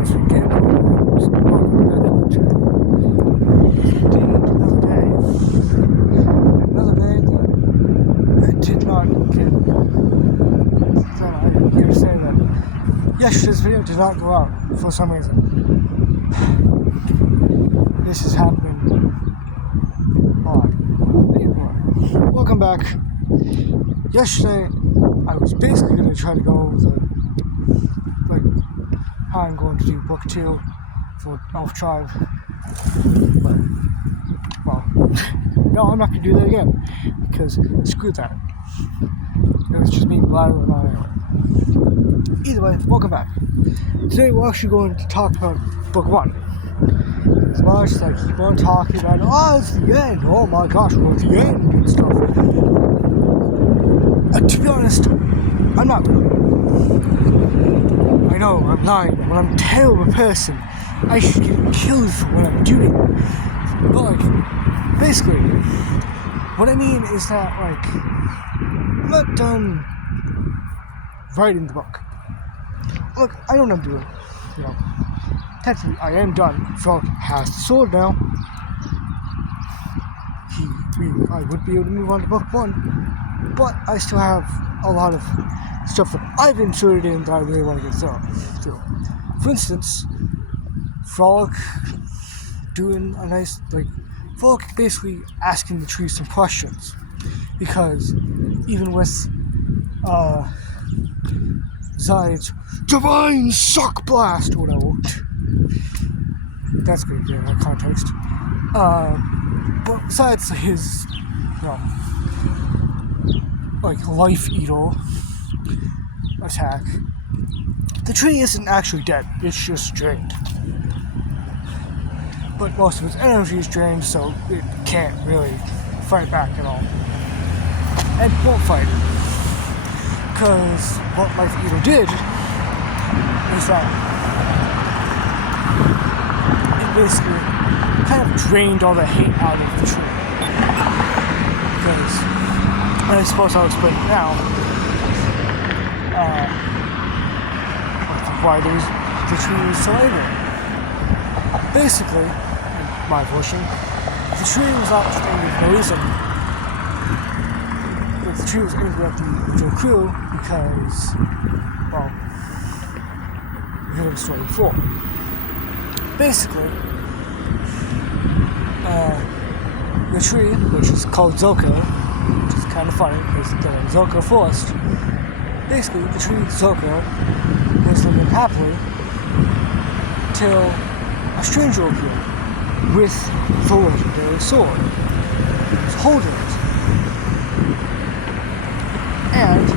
once again, welcome back to the channel. Another day that I did not get. So I'm here to say that yesterday's video did not go out for some reason. This is happening odd. Anyway, welcome back. Yesterday, I was basically going to try to go over how I'm going to do book 2 for Elf Tribe, but, well, no, I'm not going to do that again, because screw that. It was just me blabbering on anyway. Either way, welcome back. Today we're actually going to talk about book 1. As much as I keep on talking about, oh, it's the end, oh my gosh, we're at the end and stuff. To be honest, I'm not really. I know, I'm lying, but I'm a terrible person. I should get killed for what I'm doing. But, basically, what I mean is that, I'm not done writing the book. Look, I know what I'm doing, Technically, I am done. Frog has the sword now. I would be able to move on to book 1, but I still have a lot of stuff that I've inserted in that I really want to get through. For instance, Frog doing a nice, Frog basically asking the tree some questions, because even with Zion's Divine Suck Blast, or whatever, that's great in that context, but besides his, Life Eater attack, the tree isn't actually dead, it's just drained. But most of its energy is drained, so it can't really fight back at all. And won't fight. Because what Life Eater did is that it basically kind of drained all the hate out of the tree. Because, and I suppose I'll explain it now, why the tree was so angry. Basically, in my version, the tree was not just angry for no reason. But the tree was angry at the crew because, you heard the story before. Basically, the tree, which is called Zoko, which is kind of funny because the Zoko Forest, basically the tree Zoko was living happily till a stranger appeared with the legendary sword. He was holding it. And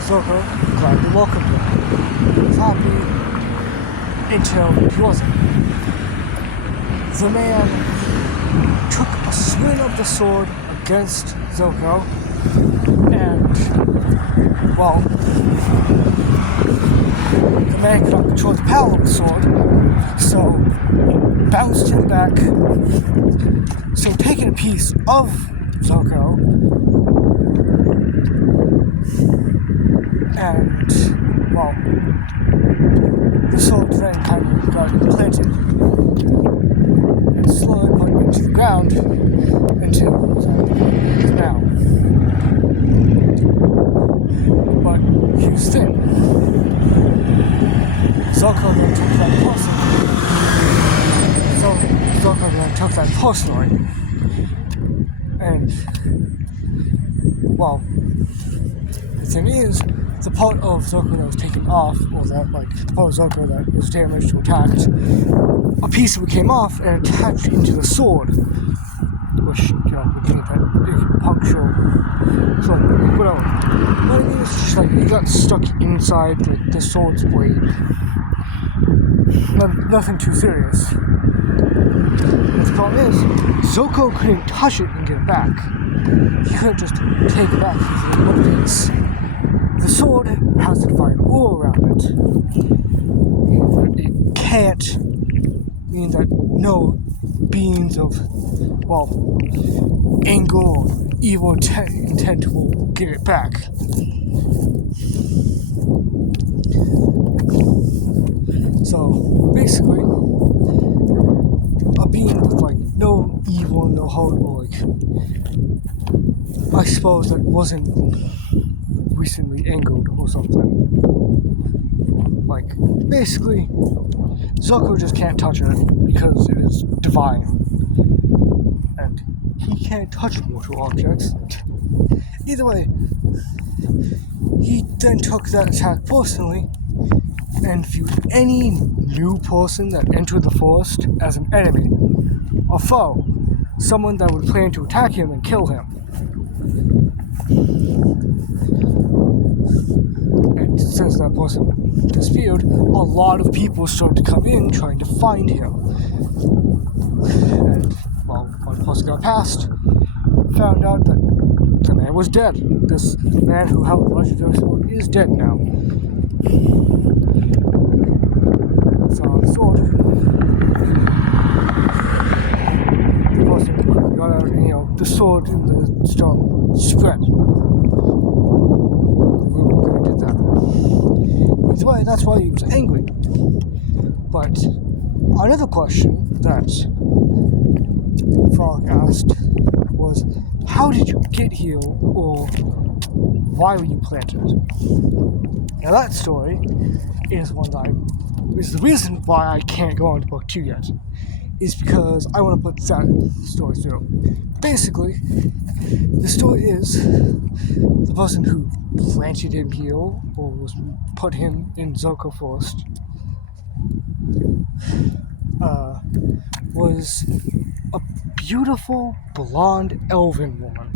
Zoko gladly welcomed him. He was happy until he wasn't. The man took a swing of the sword against Zoko, and, the man could not control the power of the sword, so it bounced him back. So taking a piece of Zoko, and, the sword then kind of got implanted and slowly put into the ground until it is now. But he was thin. Zoko then took that personally. And, the thing is, the part of Zoko that was taken off, or that, the part of Zoko that was damaged or attacked, a piece of it came off and attached into the sword, which, would mean that it could puncture, so, whatever. But I mean, it's just it got stuck inside the sword's blade. Nothing too serious. But the problem is, Zoko couldn't touch it and get it back. He couldn't just take it back easily. What it is, the sword has a divine aura around it. It can't mean that no beings of, anger or evil intent will get it back. So basically, a being with like no evil, no horrible, like I suppose that wasn't recently angered or something. Like basically, Zuko just can't touch it because it is divine, and he can't touch mortal objects. Either way, he then took that attack personally and viewed any new person that entered the forest as an enemy, a foe, someone that would plan to attack him and kill him. And since that person disappeared, a lot of people started to come in trying to find him. And, well, when the person got past, found out that the man was dead. This man who held the legendary sword is dead now. So the sword, the person quickly got out, and the sword in the stone spread. The rumor did that. Either way, that's why he was angry. But another question that Frog asked was, how did you get here, or why were you planted? Now that story is one that is the reason why I can't go on to book 2 yet, is because I want to put that story through. Basically, the story is the person who planted him here, or was put him in Zuko Forest, was a beautiful blonde elven woman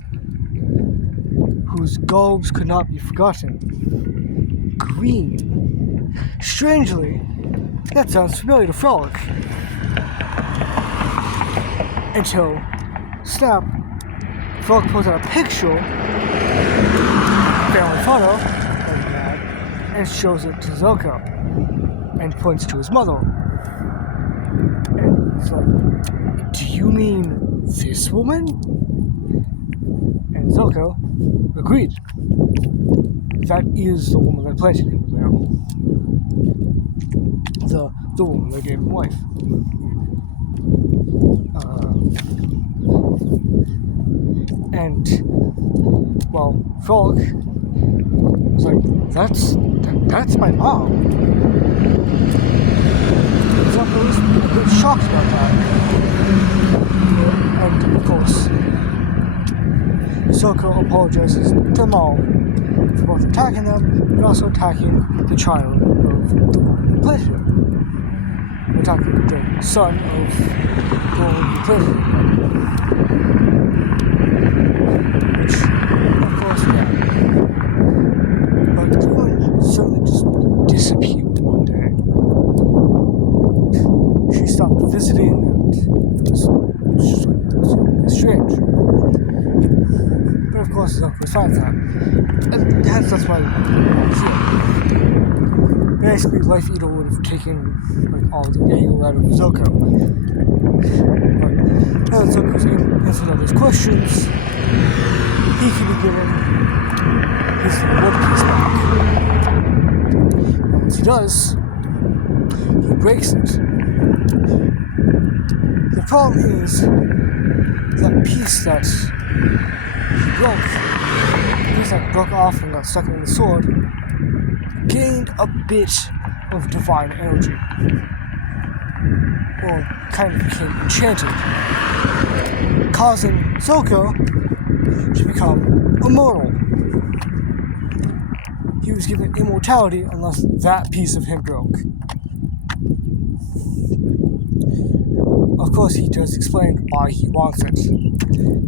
whose garbs could not be forgotten. Green. Strangely, that sounds familiar to Frolic. Until, snap, Frolic pulls out a picture, family photo, of that, and shows it to Zuko, and points to his mother. And he's like, do you mean this woman? And Zuko agreed. That is the woman that planted him there. The woman that gave him life. And, well, Frolic was like, that's my mom. Zuko was a bit shocked about that. And, of course, Zuko apologizes to them all for both attacking them and also attacking the child of the woman who planted him. Attacking the son of the woman who planted him. Which, of course, yeah. But the woman suddenly just disappeared one day. She stopped visiting, and it was strange. But of course, Zuko finds that. And hence that's why we're here. Basically, Life Eater would have taken all the anger out of Zuko. But now that Zuko's answered all those questions, he can be given his One Piece back. And once he does, he breaks it. The problem is that piece that broke off and got stuck in the sword, gained a bit of divine energy, or kind of became enchanted, causing Zuko to become immortal. He was given immortality unless that piece of him broke. Of course, he does explain why he wants it,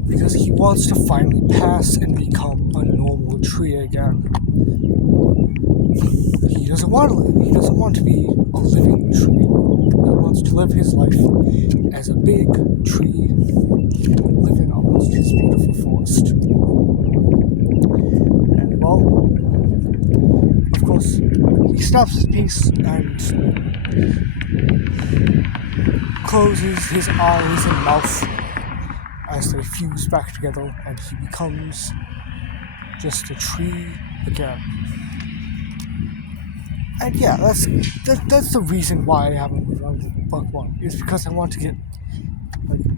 because he wants to finally pass and become a normal tree again. He doesn't want to live. He doesn't want to be a living tree. He wants to live his life as a big tree, living amongst his beautiful forest. And, well, of course, he stops his piece and closes his eyes and mouth as they fuse back together, and he becomes just a tree again. And yeah, that's the reason why I haven't moved on to book one. Is because I want to get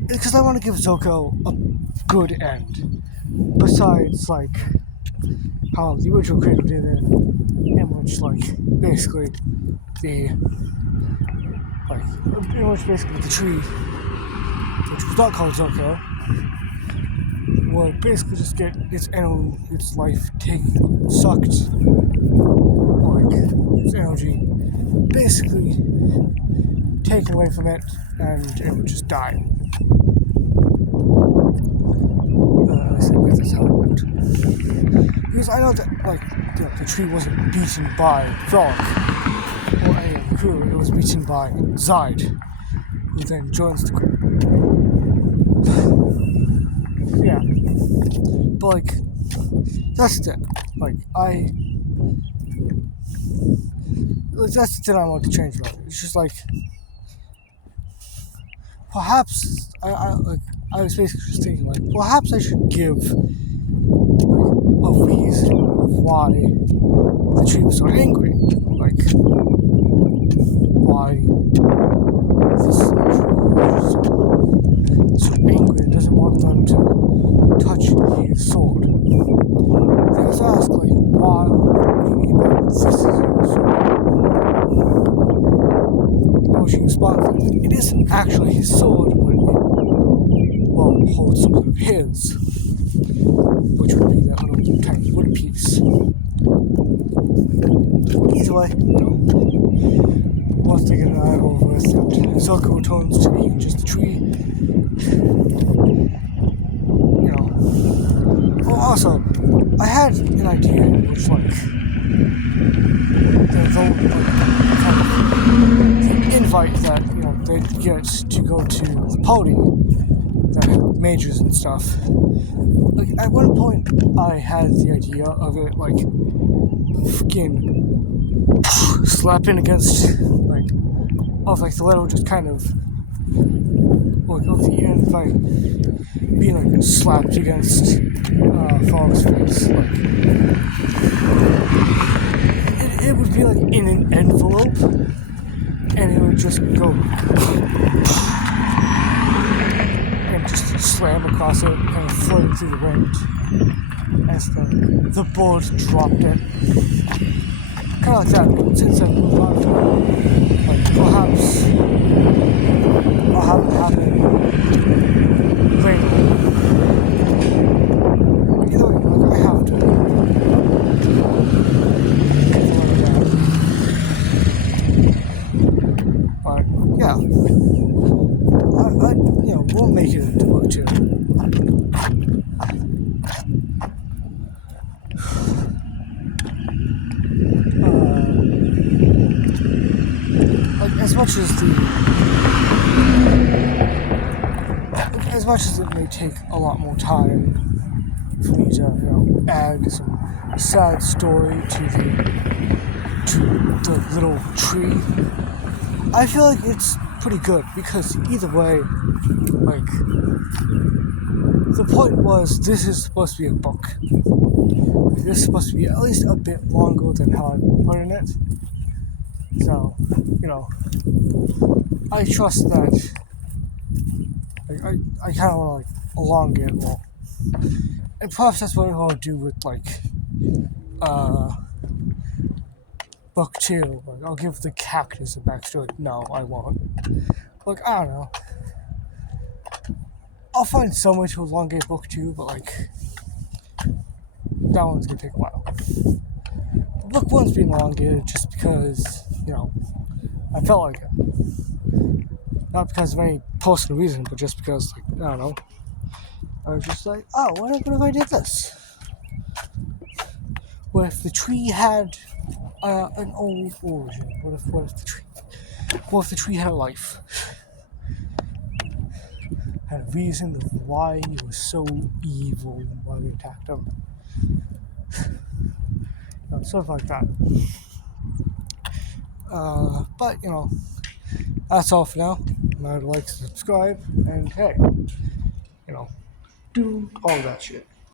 because I want to give Zuko a good end. Besides, like how the original creator did it, in which basically the in which basically the tree, which was not called Zuko, would basically just get its life taken, sucked, its energy, basically taken away from it, and it would just die. I think that's how it worked. Because I know that the tree wasn't beaten by Frog or any of the crew; it was beaten by Zide, who then joins the crew. Yeah, but that's it. That's the thing I want to change about it. It's just perhaps I was basically just thinking perhaps I should give a reason of why the tree was so angry, why this tree was so angry and doesn't want them to touch his sword. They also ask why this is your sword. She responds, it isn't actually his sword, but it holds something of his, which would be that little tiny wood piece. Either way, once they get an eye over it, and Zuko returns to being just a tree. Well, also, I had an idea which the invite that they get to go to the party that had majors and stuff. At one point, I had the idea of it freaking slapping against the letter just kind of of the invite being slapped against Frog's face. It would be in an envelope, and it would just go and just slam across it, kind of floating through the wind as the board dropped it. Kind of like that, since I moved on to it. Perhaps I'll have it happen later. Either way, I have to. But yeah, we'll make it into book two. As much as it may take a lot more time for me to add some sad story to the little tree, I feel like it's pretty good because either way, the point was this is supposed to be a book. This is supposed to be at least a bit longer than how I've been putting it. So, I trust that. I kind of want to elongate it more. And perhaps that's what I'll do with book two. I'll give the cactus a backstory. No, I won't. I don't know. I'll find some way to elongate book two, but that one's gonna take a while. Book one's being elongated just because, I felt like it. Not because of any personal reason, but just because, I don't know. I was just what if I did this? What if the tree had an old origin? What if the tree had a life? Had a reason of why he was so evil and why we attacked him. Stuff like that. But that's all for now. Remember to like, subscribe, and hey, do all that shit.